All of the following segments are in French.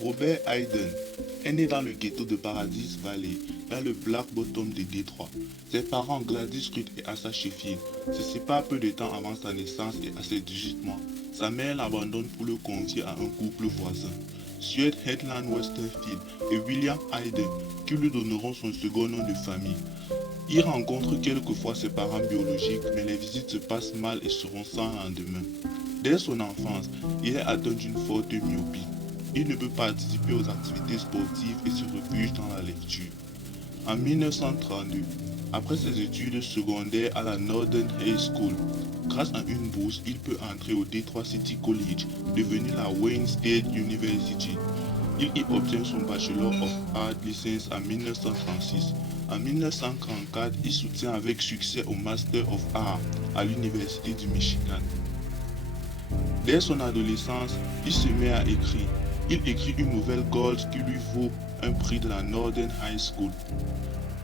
Robert Hayden est né dans le ghetto de Paradise Valley, dans le Black Bottom de Détroit. Ses parents Gladys Ruth et Asa Sheffield se séparent peu de temps avant sa naissance et à ses 18 mois. Sa mère l'abandonne pour le confier à un couple voisin, Stuart Headland Westerfield et William Hayden, qui lui donneront son second nom de famille. Il rencontre quelquefois ses parents biologiques, mais les visites se passent mal et seront sans lendemain. Dès son enfance, il est atteint d'une forte myopie. Il ne peut participer aux activités sportives et se refuge dans la lecture. En 1932, après ses études secondaires à la Northern High School, grâce à une bourse, il peut entrer au Detroit City College, devenu la Wayne State University. Il y obtient son Bachelor of Arts licence en 1936. En 1944, il soutient avec succès au Master of Arts à l'Université du Michigan. Dès son adolescence, il se met à écrire. Il écrit une nouvelle Gold qui lui vaut un prix de la Northern High School.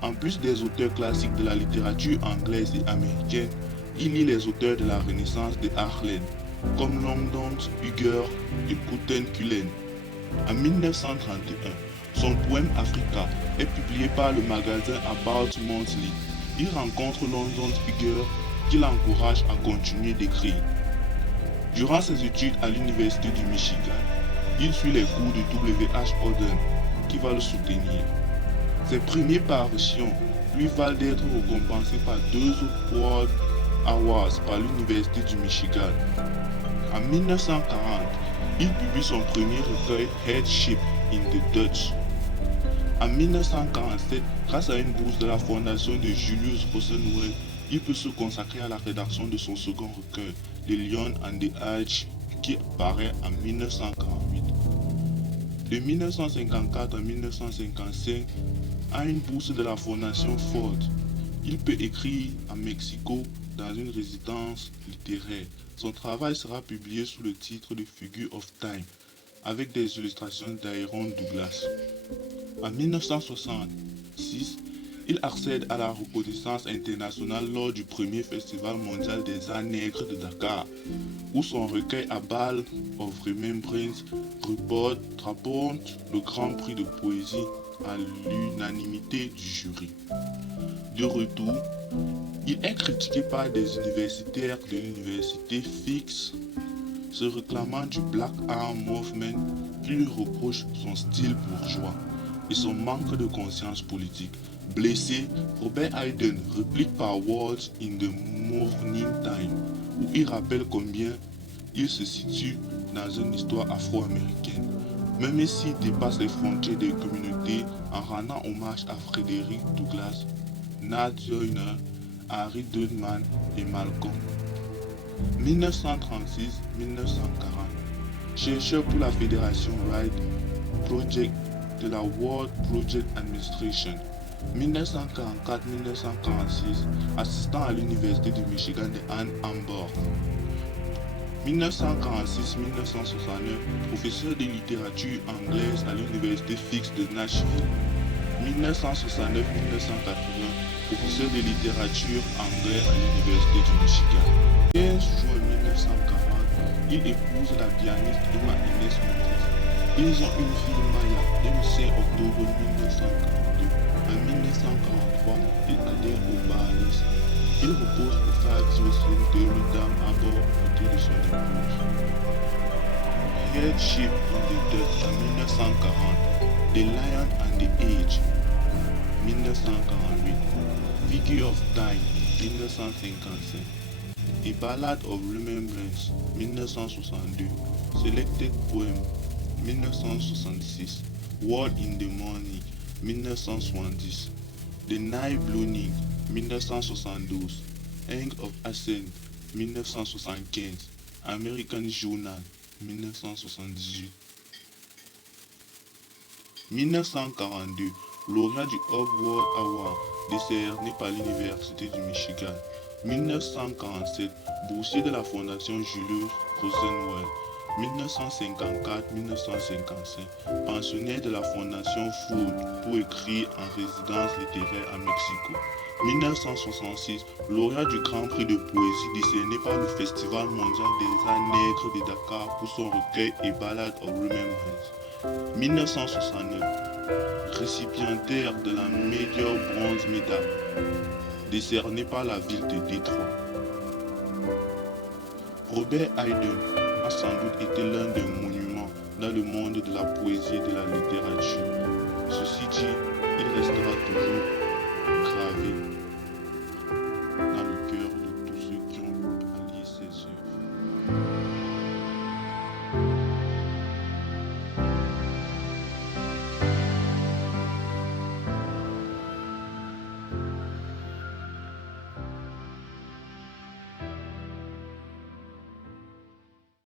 En plus des auteurs classiques de la littérature anglaise et américaine, il lit les auteurs de la Renaissance de Harlem, comme Longdon Hugher et Cotton Cullen. En 1931, son poème Africa est publié par le magazine About Monthly. Il rencontre Longdon Hugher qui l'encourage à continuer d'écrire. Durant ses études à l'Université du Michigan, il suit les cours de W.H. Auden qui va le soutenir. Ses premières parutions lui valent d'être récompensé par 2 autres World Awards par l'Université du Michigan. En 1940, il publie son premier recueil Headship in the Dutch. En 1947, grâce à une bourse de la fondation de Julius Rosenwald, il peut se consacrer à la rédaction de son second recueil, The Lion and the Edge, qui paraît en 1948. De 1954 à 1955, à une bourse de la fondation Ford, il peut écrire à Mexico dans une résidence littéraire. Son travail sera publié sous le titre de Figure of Time, avec des illustrations d'Aaron Douglas. En 1966, il accède à la reconnaissance internationale lors du premier Festival mondial des arts nègres de Dakar, où son recueil A Ball of Remembrance rapporte le Grand Prix de poésie à l'unanimité du jury. De retour, il est critiqué par des universitaires de l'université fixe, se réclamant du Black Arm Movement qui lui reproche son style bourgeois et son manque de conscience politique. Blessé, Robert Hayden réplique par Words in the Morning Time, où il rappelle combien il se situe dans une histoire afro-américaine, même s'il dépasse les frontières des communautés en rendant hommage à Frederick Douglass, Nat Joyner, Harry Dudman et Malcolm. 1936-1940, chercheur pour la Fédération Wright Project de la World Project Administration. 1944-1946, assistant à l'Université du Michigan de Ann Arbor. 1946-1969, professeur de littérature anglaise à l'Université fixe de Nashville. 1969-1980, professeur de littérature anglaise à l'Université du Michigan. Le 15 juin 1940, il épouse la pianiste Emma Ines Montes. Ils ont une fille Maya le 5 octobre 1942. En 1943, il adhère au Bahamas. Il repose au Fats Wrestling de Rudam à bord côté de son épouse. Headship in the Dutch en 1940. The Lion and the Age 1948. Figure of Time 1955. A Ballad of Remembrance 1962. Selected Poem 1966. Word in the Morning 1970. The Night Blooming 1972. Hang of Ascent 1975. American Journal 1978. 1942, lauréat du Howard Award décerné par l'Université du Michigan. 1947, boursier de la Fondation Julius Rosenwald. 1954-1955, pensionnaire de la Fondation Ford pour écrire en résidence littéraire à Mexico. 1966, lauréat du Grand Prix de poésie décerné par le Festival mondial des arts nègres de Dakar pour son recueil et ballade of Remembrance. 1969, récipiendaire de la Major Bronze Medal, décernée par la ville de Détroit. Robert Hayden a sans doute été l'un des monuments dans le monde de la poésie et de la littérature. Ceci dit, il restera toujours